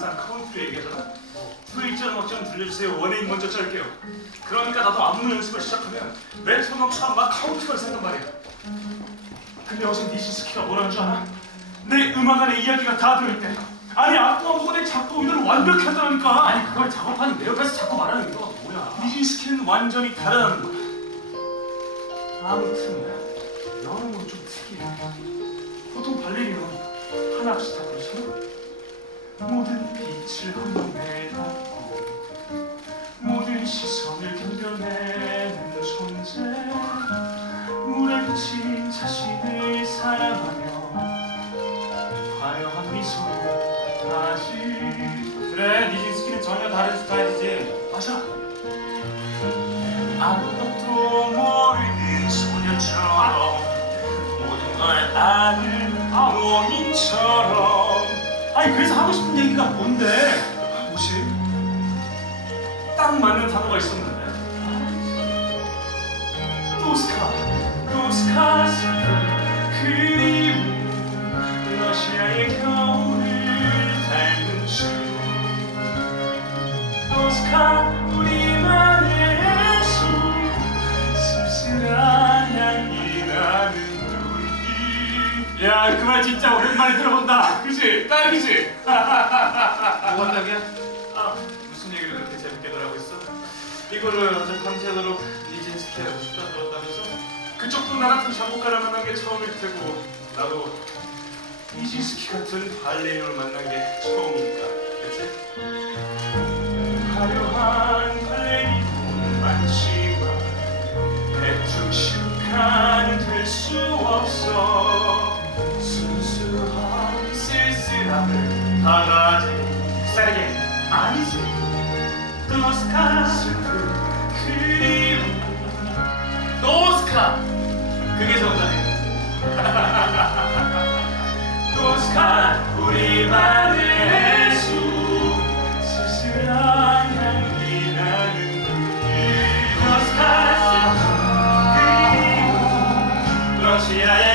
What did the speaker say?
항상 카운트를 얘기하잖아. 브레이크전 음악 좀 들려주세요. 원웨이 먼저 짤게요. 그러니까 나도 안무 연습을 시작하면 메트로놈처럼 막 카운트를 센단 말이야. 근데 어제 니진스키가 뭐라는 줄 알아? 내 음악 안에 이야기가 다 들어있대. 아니 악보가 보고 내 작곡이들을 완벽히 한다니까. 아니 그걸 작업하는 내 옆에서 자꾸 말하는 이유가 뭐야? 니진스키는 완전히 다르다는 거야. 아무튼 너는 뭐좀 특이해. 보통 발레리는 하나 없이 다 그렇잖아. 모든 빛을 담고 모든 시선을 견뎌내는 존재 물에 비친 자신을 사랑하며 화려한 미소를 가지 그래 니진스키는 전혀 다른 스타일이지. 맞아. 아무것도 모르는 소녀처럼 모든 걸 아는 농인처럼 아니 그래서 하고 싶은 얘기가 뭔데? 뭐지? 딱 맞는 단어가 있었는데 노스카 노스카 그리움 러시아의 겨울을 닮은 춤 노스카 우리 눈빛 야그말 진짜 오랜만에 들어본다. 그지? 딱이지? 뭐가 딱이야? 아, 무슨 얘기를 그렇게 재밌게 들 하고 있어? 이거를 어제 밤새도록 니진스키 하고 싶다 들었다면서? 그쪽도 나 같은 작곡가를 만난 게 처음일 테고 나도 이진스키 같은 발레리노를 만난 게 처음이니까 그치? 바가지. 음. 세게 아니지. 노스카. 그리움. 노스카. 그게 정답이에요. 노스카 우리만의 수. 스스한 향기 나는 노스카. 그리움. 러시아의